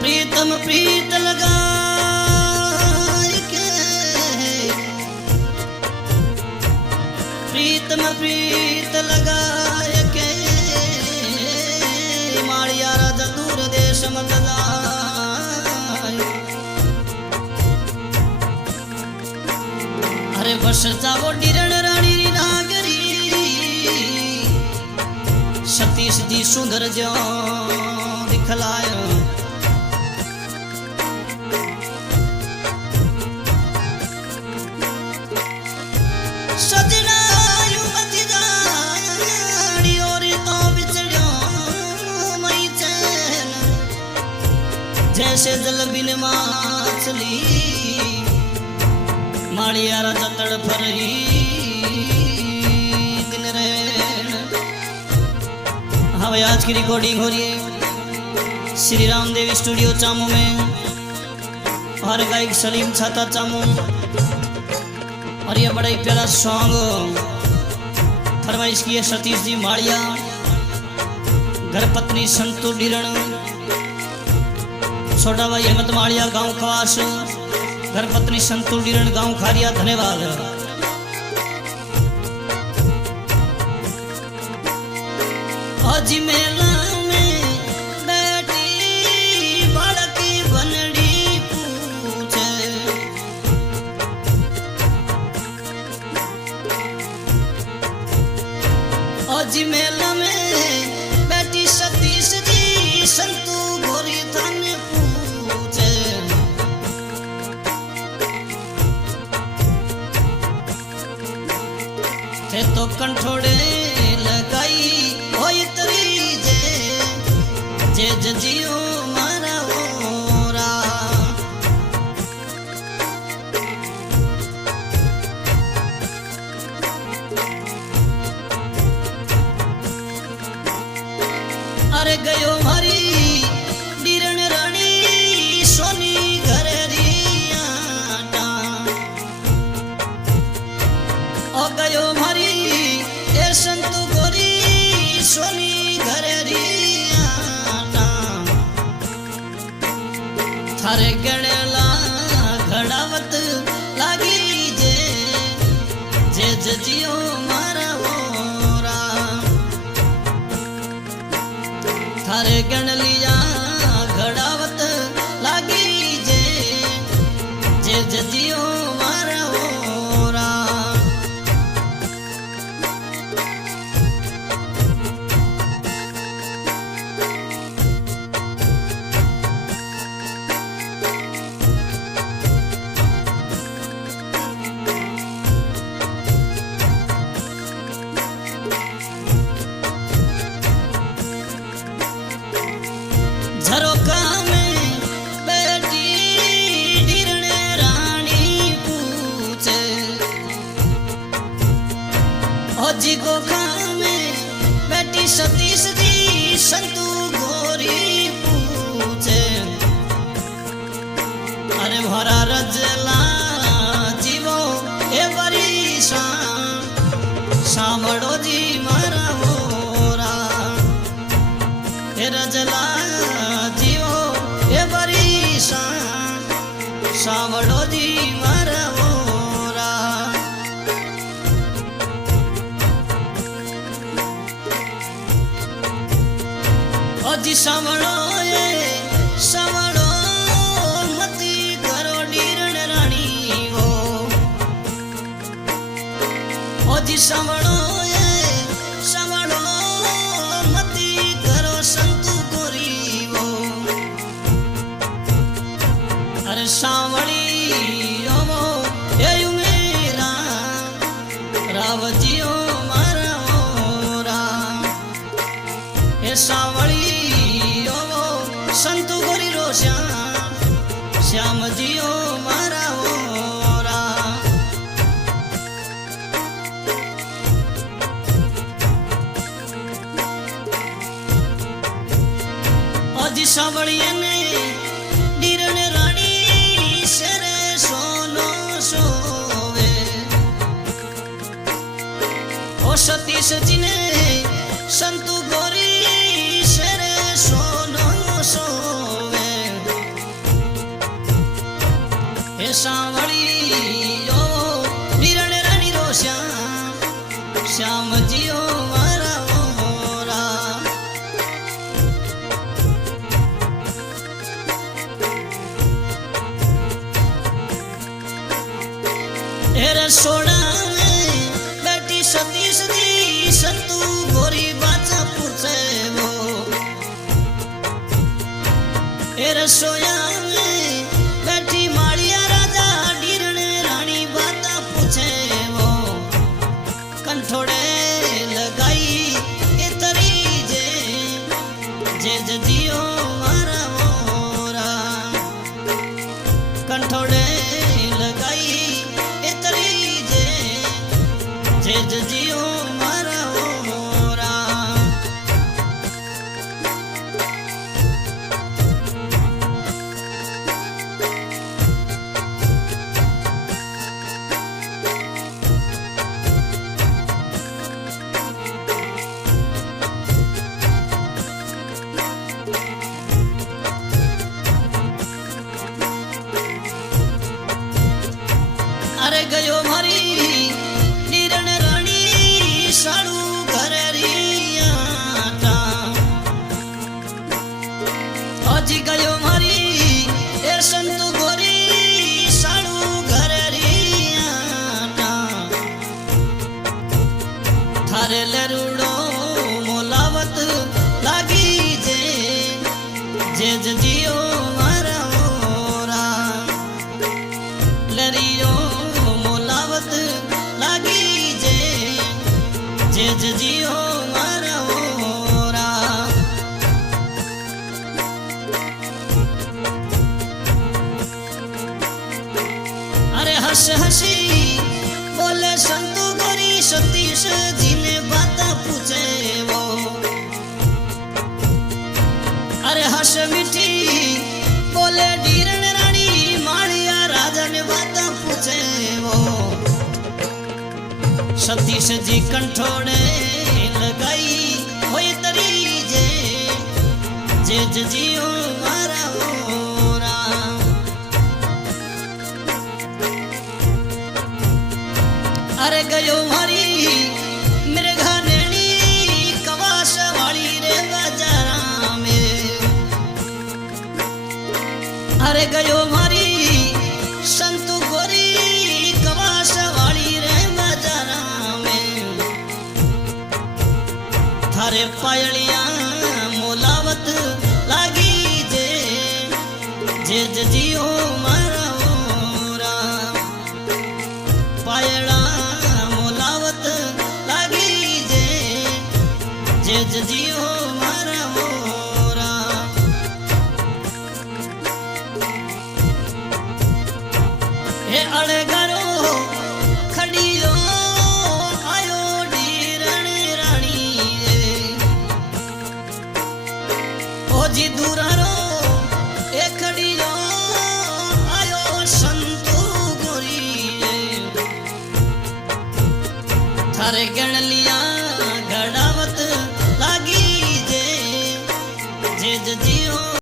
प्रीतम प्रीत लगाए के प्रीतम प्रीत लगाए के माड़िया राजा दूर देश मत जाए। अरे बस जाओ डिरण रानी नागरी सतीश जी सुंदर जो दिखलायो। जैसे जल बिन माछली माड़िया राजा तड़फ रही दिन रैन। हाँ भाई, आज की रिकॉर्डिंग हो रही है श्री रामदेव स्टूडियो चामू में और गायक सलीम छाता चामू। और ये बड़ा ही प्यारा सॉन्ग फरमाइश की है सतीश जी माड़िया, घर पत्नी संतू डिरण, छोटा भाई हेमंत माड़िया गांव खवास, घर पत्नी संतू डिरण गांव खारिया। धन्यवाद। आज मेला में बैठी बालकी बनड़ी पूछे, आज मेला में बैठी सतीश जी संतू गोरी धन थे तो कंठोड़े लगाई होई तरी जे जियो मारा ओरा। अरे गयो मारी डिरण रानी सोनी घरे रियाटा, ओ गयो मारी ए संतु गोरी सोनी घरे रियाटा। थारे गणेला घड़ावत लागी जे जियो मारा ओरा। थारे गण लिया घड़ावत लागी जे जियो मारा ओरा। झरोका में बैठी डिरण रानी पूछे, और जी गोखा में बैठी सतीश जी संतू गोरी पूछे। अरे भरा रजला जीवो ए बरीसा सामड़ो जी मारा मोरा। हे रजला जीवो ए बरीसा सावड़ो जी मारा मोरा। ओ जी सावड़ो मती करो डिरण रानी वो। ओ जी सावड़ो मती करो संतू गोरी वो। अरे सावड़ी ओमो ए मेरा रावजियो मारा ओरा। ए सावड़ी ओमो संतू गोरी रो श्याम जियो मारा ओरा। હજી સાંભળીએ ને ડીરણ રાણી શેરે સોનો સોવે ઓ સતીશજીને સંતુ ગોરી શેરે સોનો સોવે હે સાંભળીયો ડીરણ રાણી રો શ્યામજીઓ મારા મોરા હે રસોડા બેટી સતીશજી સંતુ ગોરી બાચા પૂછે વો હે રસોયા બેટી માળિયા રાજા ડીરણે રાણી બાતા પૂછે વો કંઠોડે લગાઈ એ તરી જે જજીઓ મારા મોરા કંઠોડે લગાઈ એ તરી જે જજીઓ મારા મોરા અરે ગયો મારી ડીરણ રાણી સાડું ઘરે રિયાટા હજી ગયો મારી એ સંતુ ગોરી સાડું ઘરે રિયાટા થારે લરુડો મોલાવત લાગી જે જજીઓ મારા મોરા લરિયો મોલાવત લાગી જે જજીઓ મારા મોરા અરે હસ હસી બોલે સંતુ ગોરી સતીશજીને બાતા પૂછે વો અરે હસ મીઠી બોલે ડીરણ રાણી માળિયા રાજાને બાતા પૂછે વો સતીશજી કંઠોડે લગાઈ હોય તરી જે જજીઓ મારા મોરા અરે ગયો મારી મૃગાનેણી કવાસ વાળી રે બજારા મે અરે ગયો મારી સંતુ ગોરી કવાસ વાળી રે બજારા મે થારે પાયળિયા મોલાવત લાગી જે જજીઓ મારા મોરા પાયળા મોલાવત લાગી જે જજીઓ મારા મોરા હે અળગારો ખડીયો આયો ડીરણ રાણી ઓજી દુરારો એ ખડીયો આયો સંતુ ગોરી થારે ગણલિયા ઘડાવત લાગી જે જજીઓ